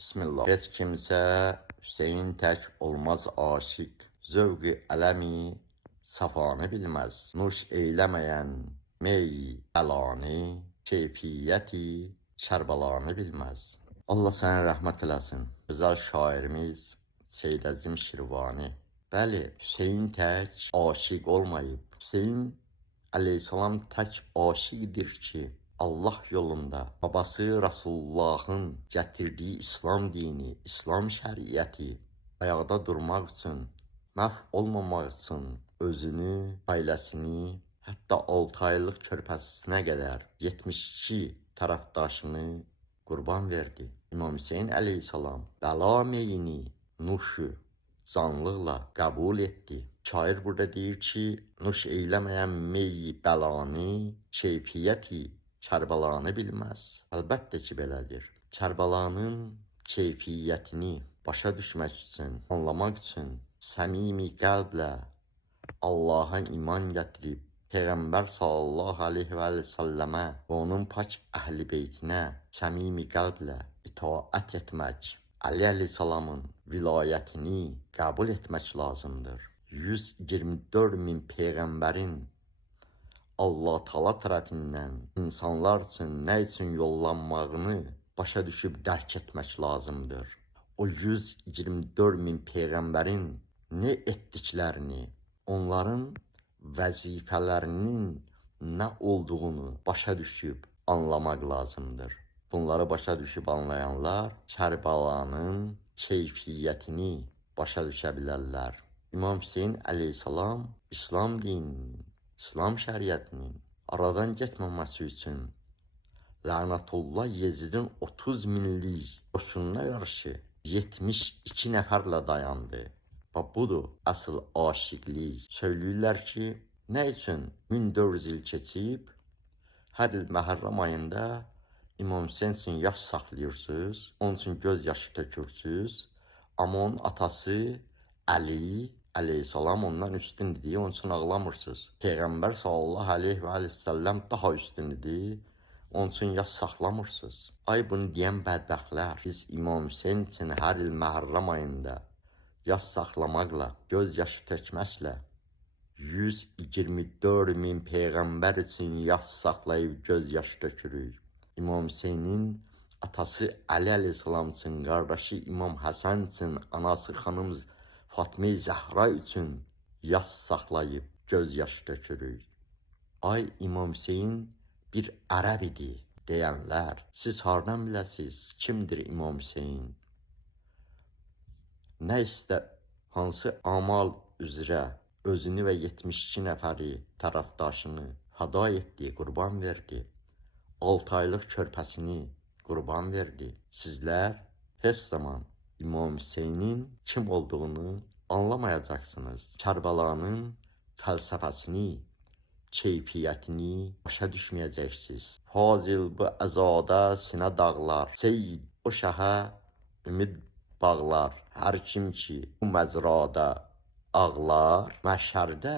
Bismillah. Heç kimsə Hüseyin tək olmaz aşiq, zövqü ələmi safanı bilməz. Nuş eyləməyən mey əlani, keyfiyyəti Kərbəlanı bilməz. Allah sənə rəhmət eləsin. Gözəl şairimiz Seyyid Əzim Şirvani. Bəli, Hüseyin tək aşiq olmayıb. Hüseyin əleyhissalam tək aşiqdir ki, Allah yolunda babası Rasulullahın gətirdiyi İslam dini, İslam şəriəti ayaqda durmaq üçün, məhv olmamaq üçün özünü, ailəsini, hətta 6 aylıq körpəsinə qədər 72 tərəfdaşını qurban verdi. İmam Hüseyin əleyhissalam bəla meyini, nuşu canlıqla qəbul etdi. Şair burada deyir ki, nuş eyləməyən meyi bəlanı, keyfiyyəti Kərbəlanı bilməz. Əlbəttə ki, belədir. Kərbəlanın keyfiyyətini başa düşmək üçün, anlamaq üçün səmimi qəlblə Allaha iman gətirib, Peyğəmbər sallallahu aleyhi və səlləmə və onun pak əhl-i beytinə səmimi qəlblə itaət etmək, Əli əleyhissalamın vilayətini qəbul etmək lazımdır. 124 min Peyğəmbərin Allah Taala tərəfindən insanlar üçün nə üçün yollanmağını başa düşüb dərk etmək lazımdır. O 124 min Peyğəmbərin nə etdiklərini, onların vəzifələrinin nə olduğunu başa düşüb anlamaq lazımdır. Bunları başa düşüb anlayanlar Kərbəlanın keyfiyyətini başa düşə bilərlər. İmam Hüseyin əleyhissalam İslam dininin, İslam şəriətinin aradan getməməsi üçün lənətullah Yezidin 30 minlik qoşununa qarşı 72 nəfərlə dayandı. Və budur əsl aşiqlik. Söyləyirlər ki, nə üçün 1400 il keçib, hər il Məhərrəm ayında İmam Hüseyin üçün yaş saxlayırsınız, onun üçün göz yaşı tökürsünüz, amma onun atası Əli əleyhissalam ondan üstün idi, onun üçün ağlamırsınız. Peyğəmbər sallallahu aleyhi və səlləm daha üstün idi, onun üçün yaş saxlamırsınız. Ay bunu deyən bədbəxtlər, biz İmam Hüseyin üçün hər il Məhərrəm ayında yaş saxlamaqla, göz yaşı tökməklə 124 min Peyğəmbər üçün yaş saxlayıb göz yaşı tökürük. İmam Hüseynin atası Əli əleyhissalam üçün, qardaşı İmam Həsən üçün, anası xanım Fatma-i Zəhra üçün yaş saxlayıb göz yaşı tökürük. Ay İmam Hüseyin bir ərəb idi deyənlər, siz hardan biləsiniz kimdir İmam Hüseyin? Nə hansı amal üzrə özünü və 72 nəfəri tərəfdaşını hada etdi, qurban verdi. 6 aylıq körpəsini qurban verdi. Sizlər heç zaman İmam Hüseynin kim olduğunu anlamayacaqsınız. Kərbəlanın fəlsəfəsini, keyfiyyətini başa düşməyəcəksiniz. Fazil bu əzada sinə dağlar, Seyyid o şəhə ümid bağlar. Hər kim ki bu məzrada ağlar, məşərdə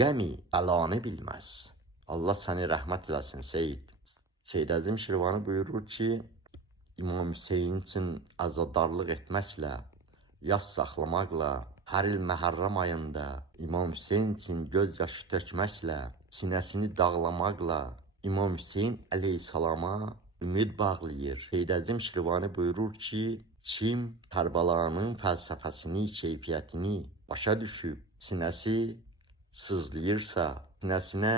qəmi bəlanı bilməz. Allah səni rəhmət eləsin Seyyid. Seyyid Əzim Şirvani buyurur ki, İmam Hüseyin üçün əzadarlıq etməklə, yaş saxlamaqla, hər il Məhərrəm ayında İmam Hüseyin üçün göz yaşı tökməklə, sinəsini dağlamaqla İmam Hüseyin əleyhissalama ümid bağlayır. Seyyid Əzim Şirvani buyurur ki, kim Kərbəlanın fəlsəfəsini, keyfiyyətini başa düşüb, sinəsi sızlayırsa, sinəsinə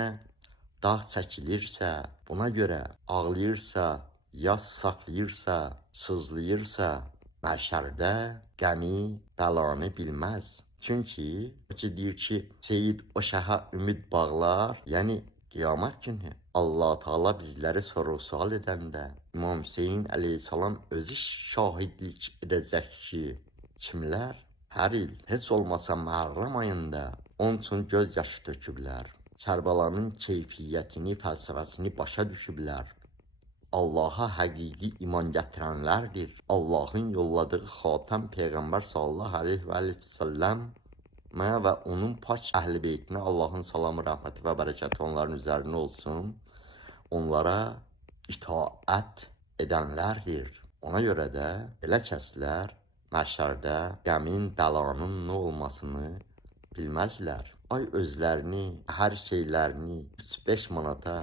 dağ çəkilirsə, buna görə ağlayırsa, yaş saxlayırsa, sızlayırsa, məşərdə qəmi bəlanı bilməz. Çünki deyir ki, Seyyid o şəhə ümid bağlar, yəni qiyamət günü Allah Taala bizləri soru-sual edəndə İmam Hüseyin əleyhissalam özü şahidlik edəcək ki, kimlər hər il heç olmasa Məhərrəm ayında onun üçün göz yaşı töküblər. Kərbəlanın keyfiyyətini, fəlsəfəsini başa düşüblər. Allaha həqiqi iman gətirənlərdir. Allahın yolladığı xatəm Peyğəmbər sallallahu aleyhi və səlləm və onun pak əhl-i beytinə Allahın salamı, rəhməti və bərəkəti onların üzərinə olsun. Onlara itaət edənlərdir. Ona görə də belə kəslər məşərdə qəmin, bəlanın nə olmasını bilməzlər. Ay özlərini, hər şeylərini 3-5 manata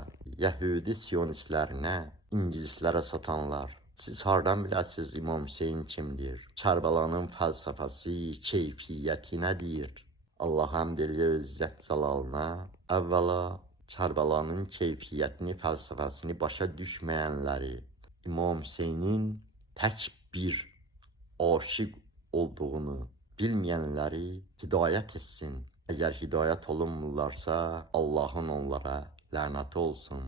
Yəhudi siyonistlərinə, ingilislərə satanlar. Siz hardan biləsiniz İmam Hüseyin kimdir? Kərbəlanın fəlsəfəsi, keyfiyyəti nədir? Allah həmd eləyir İzzət Cəlalına. Əvvəla Kərbəlanın keyfiyyətini, fəlsəfəsini başa düşməyənləri İmam Hüseynin tək bir aşiq olduğunu bilməyənləri hidayət etsin. Əgər hidayət olunmurlarsa, Allahın onlara lənəti olsun.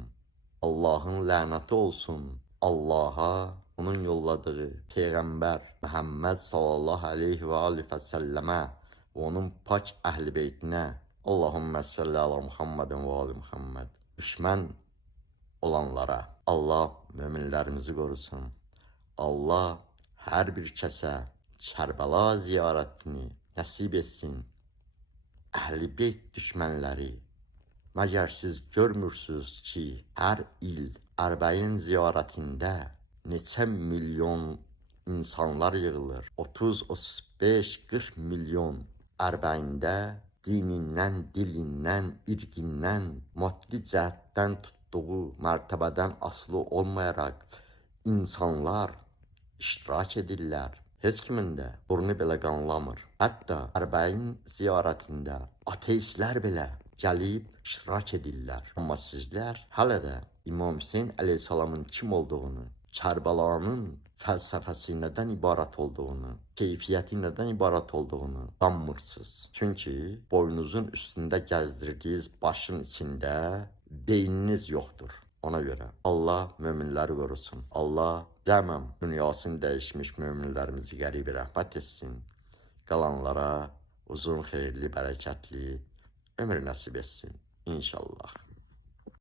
Allahın lənəti olsun. Allaha onun yolladığı Peyğəmbər Məhəmməd sallallahu aleyhi və aleyhi və səlləmə və onun pak əhl-i beytinə Allahümmə salli ala Muhammedin və ali Muhammed düşmən olanlara Allah möminlərimizi qorusun. Allah hər bir kəsə Kərbəla ziyarətini nəsib etsin. Əhl-i beyt düşmənləri, məgər siz görmürsünüz ki, hər il Ərbəyin ziyarətində neçə milyon insanlar yığılır? 30, 35, 40 milyon Ərbəyində dinindən, dilindən, irqindən, maddi cəhətdən tutduğu mərtəbədən asılı olmayaraq insanlar iştirak edirlər. Heç kimin də burnu belə qanlamır. Hətta Ərbəyin ziyarətində ateistlər belə gəlib iştirak edirlər. Amma sizlər hələ də İmam Hüseyin əleyhissalamın kim olduğunu, Kərbəlanın fəlsəfəsi nədən ibarət olduğunu, keyfiyyəti nədən ibarət olduğunu anlamırsınız. Çünki boynunuzun üstündə gəzdirdiyiniz başın içində beyniniz yoxdur. Ona görə Allah möminləri qorusun. Allah cəməm dünyasını dəyişmiş möminlərimizi qərib rəhmət etsin. Qalanlara uzun, xeyirli, bərəkətli ömür nəsib etsin. İnşallah.